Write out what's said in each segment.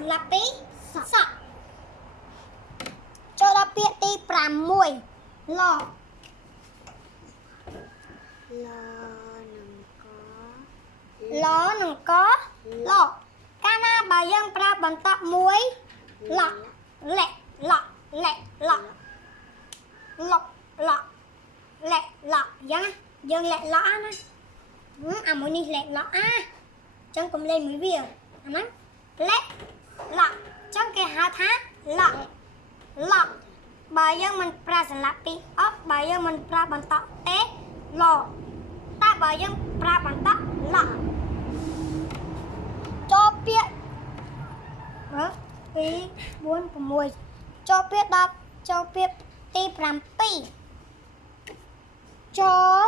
សម្រាប់ពីសក់ចូលដល់ពាក្យទី6ឡនឹងកឡកាលណាបើយើងប្រើបន្តមួយឡលែកឡលែកឡឡឡលែកឡយ៉ាងយើងលែកឡណាអាមួយនេះលែកឡចឹងកុំលេងមួយវាអាហ្នឹងលែកឡចឹងគេហៅថាឡឡបើយើងមិនប្រើសន្លាក់ពីអបបើយើងមិនប្រើបន្តទេឡតែបើយើងប្រើបន្តឡចូលពាក្យ2 4 6ចូលពាក្យ10ចូលពាក្យទី7ចូល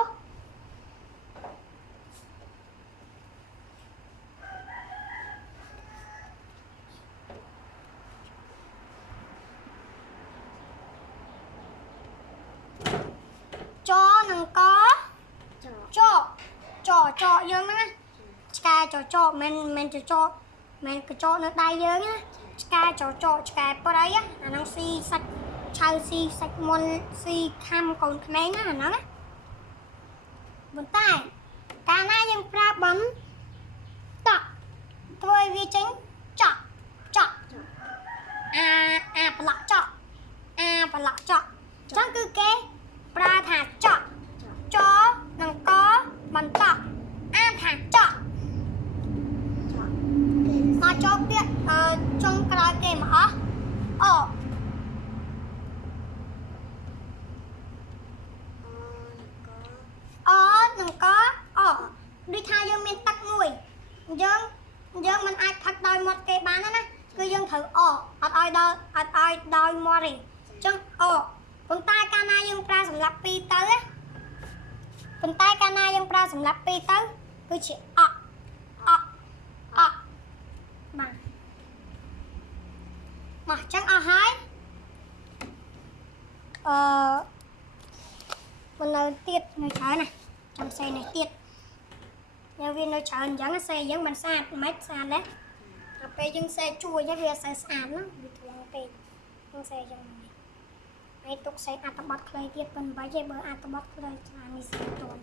នឹងកចយើងហ្នឹងណាឆ្កែចមិនចមិនកញ្ចក់នៅដៃយើងណាឆ្កែឆ្កែព្រៃអាហ្នឹងស៊ីសាច់ឆៅស៊ីសាច់មុនស៊ីខំកូនក្មេងណាអាហ្នឹងណាប៉ុន្តែកាលណាយើងប្រើបន្តធ្វើឲ្យវាចេញចក់អាប្រឡក់ចក់ចឹងគឺគេប្រើថាចក់ចនឹងកបន្តអានថាចក់មកចូលពាក្យចុងក្រោយគេមកអនឹងកដូចថាយើងមានទឹកមួយយើងមិនអាចផឹកដោយមាត់គេបានណាគឺយើងត្រូវអត់ឲ្យដោយមាត់ទេចឹងប៉ុន្តែកាលណាយើងប្រើសម្រាប់ពីរទៅគឺជាបាទមកចឹងអស់ហើយមិននៅទៀតនៅច្រើនណាចាំសេនេះទៀតយើងវានៅច្រើនអញ្ចឹងសេយើងមិនស្អាតមិនស្អាតទេដល់ពេលយើងសេជួយវាស្អាតណាវាធំពេកយើងសេយ៉ាងនេះហើយទុកសេអត្ថបទខ្លីទៀតប៉ុន្តែបើអត្ថបទខ្លីច្រើននេះស្អាតតន់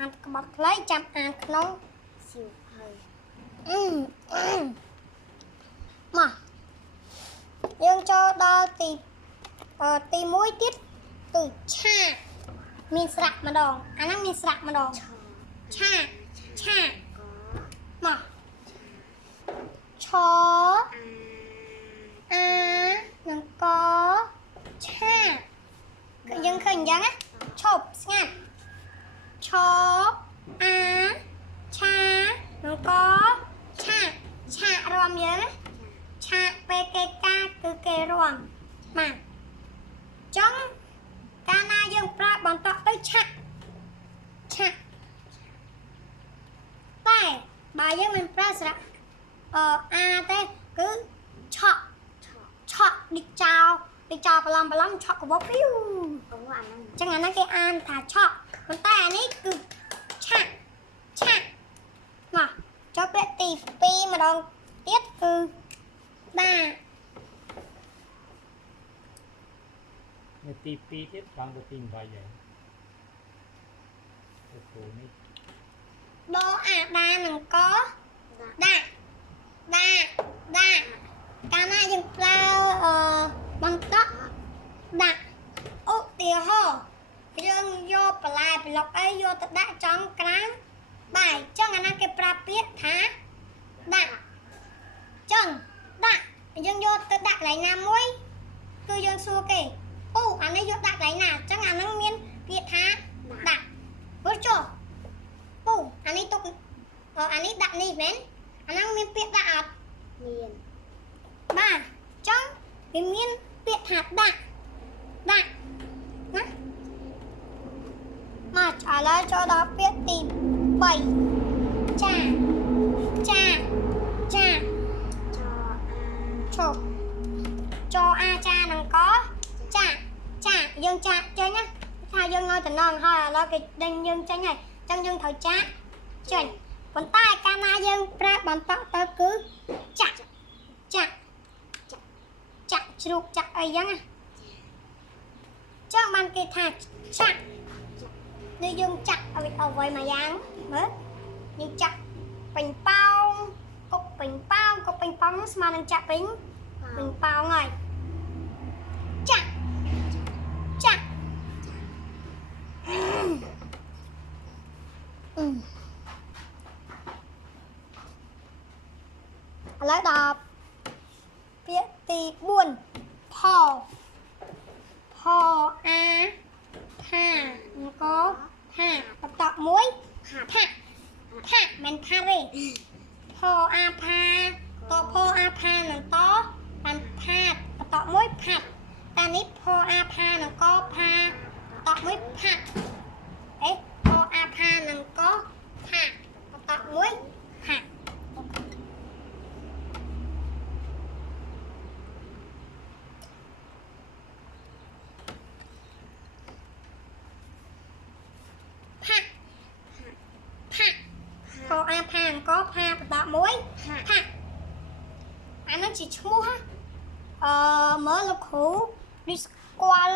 អត្ថបទខ្លីចាំអានក្នុងសៀវភៅមកយើងចូលដល់ទី1ទៀតគឺឆាមានស្រៈម្ដងអាហ្នឹងមានស្រៈម្ដងឆាមកឆអានឹងកឆាយើងឃើញអញ្ចឹងណាឈប់ស្ងាត់ឆអាឆានឹងកឆារំយើងណាឆាពេលគេកាគឺគេរំមកចឹងកាលណាយើងប្រើបន្តទៅឆាតែបើយើងមិនប្រើស្រៈអាទេគឺឆក់ឌីចោប្រឡំឆក់កបពីវចឹងអាហ្នឹងគេអានថាឆក់ប៉ុន្តែអានេះគឺឆាមកចូលពាក្យទី2ម្ដងទៀតគឺដានៅទី2ទៀតចង់ទៅទី8ហើយទៅគូនេះដអាដានឹងកដាកាលណាយើងប្រើបន្តដាក់ឧទាហរណ៍យើងយកបន្លែប្លុកអីយកទៅដាក់ចំក្រាមបាយចឹងអាណាគេប្រើពាក្យថាដាក់ចឹងដាក់យើងយកទៅដាក់កន្លែងណាមួយគឺយើងសួរគេអានេះយកដាក់កន្លែងណាចឹងអាហ្នឹងមានពាក្យថាដាក់ព្រោះចុះអានេះទុកអានេះដាក់នេះមែនអាហ្នឹងមានពាក្យដាក់អត់មានបាទចឹងវាមានពាក្យថាដាក់ណាមកឥឡូវចូលដល់ពាក្យទី3ចាឈប់ចអាចានឹងកចាយើងចាចេញណាថាយើងនៅតំណងហើយឥឡូវគេដេញយើងចេញហើយចឹងយើងត្រូវចាចេញប៉ុន្តែកាលណាយើងប្រើបន្តទៅគឺចា ជ្រូកចាក់អីចឹងចឹងបានគេថាចាក់នេះយើងចាក់ឲ្យអ្វីមួយយ៉ាងមើលយើងចាក់ពេញប៉ោងកុកពេញប៉ោងកុកពេញប៉ោងស្មើនឹងចាក់ពេញប៉ោងហើយចាក់ឥឡូវដល់ពាក្យទី4ផអាថាអង្គថាបន្តមួយផាមិនផាទេផអាផាតផអាផានឹងតបានផាតបន្តមួយផាត់តែនេះផអាផានឹងកផាតមួយផាត់អេផអាផានឹងកផាបន្តមួយផាត់ផអាផាអង្គផាបន្តមួយផាអានោះជាឈ្មោះមើលលោកគ្រូនេះស្គាល់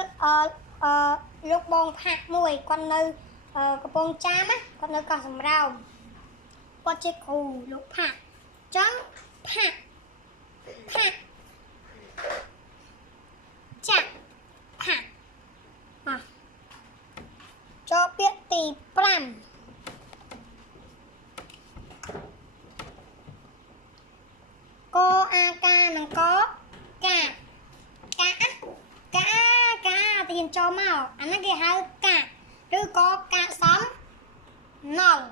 លោកបងផាក់មួយគាត់នៅកំពង់ចាមគាត់នៅកោះសំរោងគាត់ជាគ្រូលោកផាក់ចឹងផាក់ចាក់ផាក់ចូលពាក្យទី5កអាកានឹងកកាទៀនចូលមកអាហ្នឹងគេហៅកាឬក៏កាសំណល់